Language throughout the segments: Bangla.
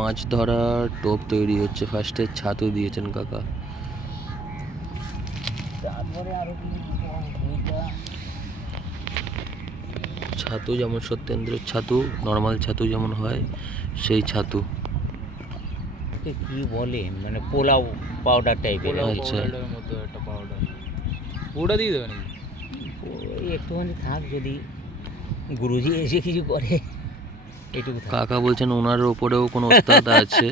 মাছ ধরার টোপ তৈরি হচ্ছে। ফার্স্টে ছাতু দিয়েছেন কাকা। ছাতু যেমন সত্যেন্দ্রের ছাতু, নর্মাল ছাতু যেমন হয় সেই ছাতু। কি বলে মানে পোলাও পাউডার টাইপের। আচ্ছা, মতো একটা পাউডার ওটা দিয়ে দেবেন একটুখানি থাক, যদি গুরুজি এসে কিছু করে এটুকু থাক। কাকা বলছেন ওনার ওপরেও কোনো ওস্তাদ আছে,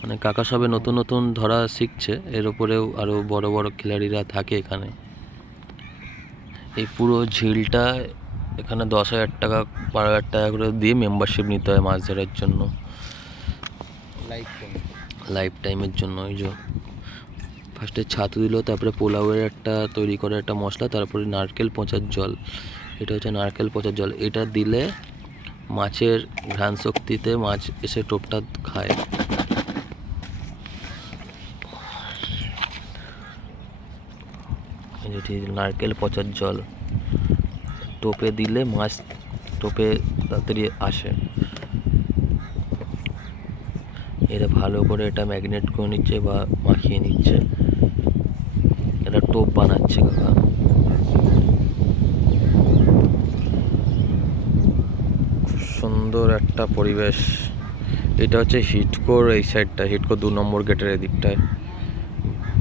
মানে কাকা সবে নতুন নতুন ধরা শিখছে, এর ওপরেও আরো বড় বড় খিলাড়িরা থাকে এখানে। এই পুরো ঝিলটা এখানে 10,000 টাকা 12,000 টাকা করে দিয়ে মেম্বারশিপ নিতে হয় মাছ ধরার জন্য, লাইফ টাইমের জন্য। ওই যে ফার্স্টে ছাতু দিল, তারপরে পোলাওয়ের একটা তৈরি করে একটা মশলা, তারপরে নারকেল পচার জল। এটা হচ্ছে নারকেল পচার জল, এটা দিলে মাছের ঘ্রাণ শক্তিতে মাছ এসে টোপটা খায়। নারকেল পচার জল টোপে দিলে মাছ টোপে তাড়াতাড়ি আসে। এরা ভালো করে এটা ম্যাগনেট করে নিচ্ছে বা মাখিয়ে নিচ্ছে। এটা টোপ বানাচ্ছে কাকা। খুব সুন্দর একটা পরিবেশ। এটা হচ্ছে হিটকোর, এই সাইডটা হিটকোর 2 নম্বর গেটের এদিকটায়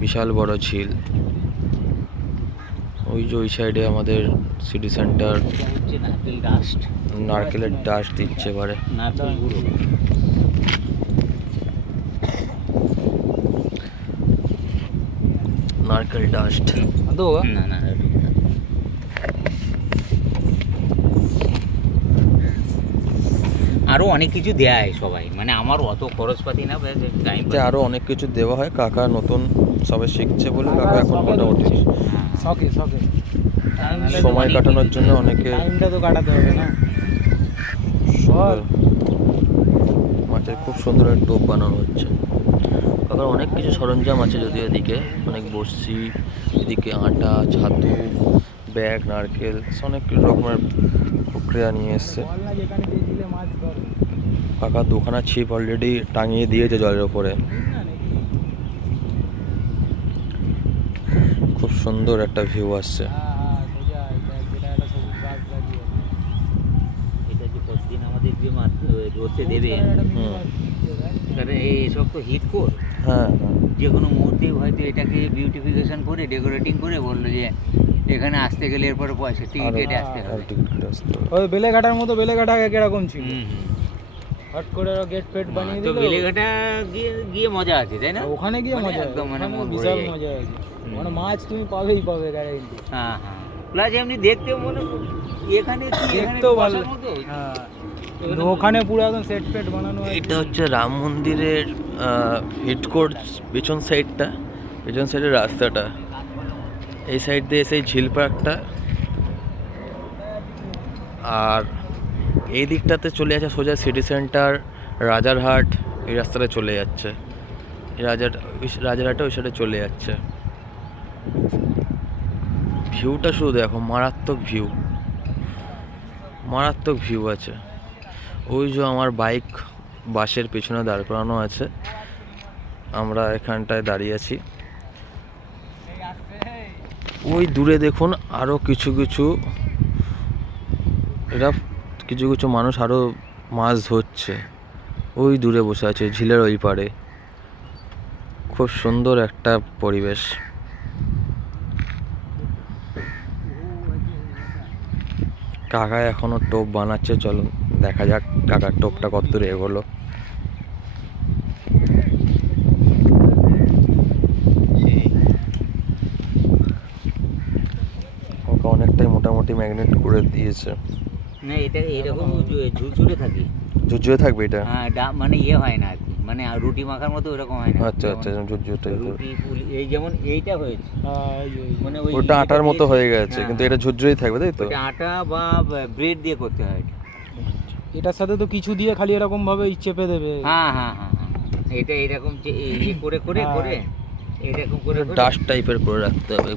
বিশাল বড় ঝিল। ওই যে ওই সাইডে আমাদের সিটি সেন্টার। নারকেলের ডাস্ট দিচ্ছে এবারে। নারকেল গুঁড়ো। নারকেল ডাস্ট না না, আরো অনেক কিছু দেয় সবাই, মানে আমার অত খরচপাতি না, আরো অনেক কিছু দেওয়া হয়। কাকা নতুন সবে শিখছে বলে কাকা এখন মোটামুটি শখে সময় কাটানোর জন্য অনেকে টাইমটা তো কাটাতে হবে না। মাছের খুব সুন্দর একটা টোপ বানানো হচ্ছে। কাকার অনেক কিছু সরঞ্জাম আছে, যদিও এদিকে অনেক বড়শি, এদিকে আটা, ছাতু, ব্যাগ, নারকেল, অনেক রকমের প্রক্রিয়া নিয়ে এসছে। কাকা 2খানা ছিপ অলরেডি টাঙিয়ে দিয়েছে জলের ওপরে। খুব সুন্দর একটা ভিউ আসছে। এটা যে প্রতিদিন আমাদের যে মাছ ধরতে দেবে, এইসব তো হিট কর। হ্যাঁ, যে কোনো মুহূর্তে হয়তো এটাকে বিউটিফিকেশন করে ডেকোরেটিং করে বললো যে এখানে আসতে গেলে এরপরে পয়সা টিকিট কেটে আসতে হবে। ওই বেলেঘাটার মতো, বেলেঘাটা আগে কিরকম ছিল, হট করে গেট ফেট বানিয়ে দিল। তো বেলেঘাটা গিয়ে মজা আছে, তাই না? ওখানে গিয়ে মজা একদম মানে বিশাল মজা আছে। মানে মাছ তুমি পাবেই পাবে গ্যারান্টি। হ্যাঁ হ্যাঁ, প্লাস এমনি দেখতেও মনে এখানে দেখতেও ভালো। হ্যাঁ, ওখানে পুরো একদম সেট ফেট বানানো আছে। এটা হচ্ছে রাম মন্দিরের হিটকোর পেছন সাইডটা, পেছন সাইডের রাস্তাটা। এই সাইড দিয়ে সেই ঝিল পার্কটা, আর এই দিকটাতে চলে যাচ্ছে সোজা সিটি সেন্টার, রাজারহাট। এই রাস্তাটা চলে যাচ্ছে, রাজারহাটে ওই সাইডে চলে যাচ্ছে। ভিউটা শুধু দেখো, মারাত্মক ভিউ আছে। ওই যে আমার বাইক বাসের পেছনে দাঁড় করানো আছে, আমরা এখানটায় দাঁড়িয়ে আছি। ওই দূরে দেখুন আরো কিছু মানুষ আরো মাছ ধরছে। ওই দূরে বসে আছে ঝিলের ওই পারে। খুব সুন্দর একটা পরিবেশ। কাকা এখনো টোপ বানাচ্ছে, চলো দেখা যাক কাকার টোপটা কত দূর এগোলো। কাকা অনেকটাই মোটামুটি ম্যাগনেট করে দিয়েছে। না, এটা এরকম ঝুরঝুরে থাকে। ঝুরঝুরে থাকবে এটা? হ্যাঁ, মানে হয় না আর কি, মানে রুটি মাখার মতো ওরকম হয় না। আচ্ছা, ঝুরঝুরে টাইপের। রুটি এই যেমন এইটা হয়েছে, মানে ওটা আটার মতো হয়ে গেছে, কিন্তু এটা ঝুরঝুরেই থাকবে, তাই তো? এটা আটা বা ব্রেড দিয়ে করতে হয় এটা। এটার সাথে তো কিছু দিয়ে খালি এরকম ভাবে চেপে দেবে। হ্যাঁ, এটা এরকম করে এরকম করে ডাস্ট টাইপের করে রাখতে হবে,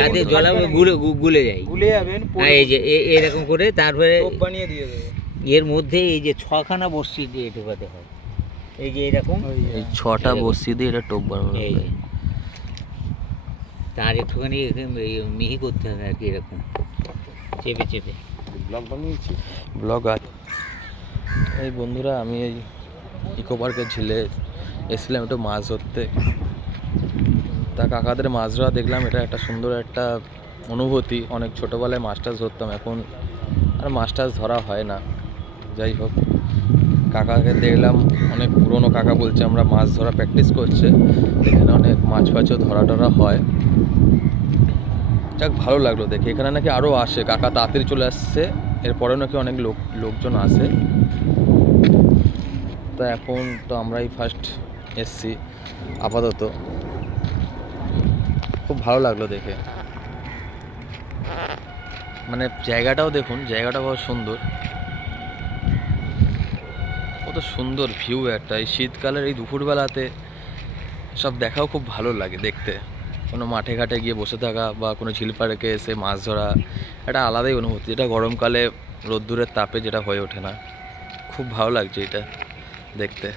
যাতে জল গুলে যায়। গুলে যাবেন। এই যে এরকম করে তারপরে টোপ বানিয়ে দিয়ে দেবে। এর মধ্যে এই যে 6খানা বড়শি দিয়ে ঢোকাতে হয়, এই যে এরকম এই 6টা বসি দিয়ে এটা টোপ বানানো এই হবে। যে। তার একটুখানি এই মিহি করতে হবে আর কি, এরকম চেপে চেপে। ব্লগ আছে। এই বন্ধুরা, আমি এই ইকো পার্কের ঝিলে এসেছিলাম একটু মাছ ধরতে। তা কাকাদের মাছ ধরা দেখলাম, এটা একটা সুন্দর একটা অনুভূতি। অনেক ছোটোবেলায় মাছ টাছ ধরতাম, এখন আর মাছ টাছ ধরা হয় না। যাই হোক, কাকাকে দেখলাম, অনেক পুরনো কাকা বলছে আমরা মাছ ধরা প্র্যাকটিস করছে, এখানে অনেক মাছ ফাছও ধরা টরা হয়। যাক, ভালো লাগলো দেখে। এখানে নাকি আরও আসে, কাকা তাড়াতাড়ি চলে আসছে, এরপরেও নাকি অনেক লোকজন আসে। তা এখন তো আমরাই ফার্স্ট এসছি আপাতত। খুব ভালো লাগলো দেখে, মানে জায়গাটাও দেখুন, জায়গাটা কত সুন্দর, কত সুন্দর ভিউ একটা। এই শীতকালের এই দুপুরবেলাতে সব দেখাও খুব ভালো লাগে দেখতে। কোনো মাঠে ঘাটে গিয়ে বসে থাকা বা কোনো ঝিল পাড়ে এসে মাছ ধরা, একটা আলাদাই অনুভূতি, যেটা গরমকালে রোদ্দুরের তাপে যেটা হয়ে ওঠে না। খুব ভালো লাগছে এটা দেখতে।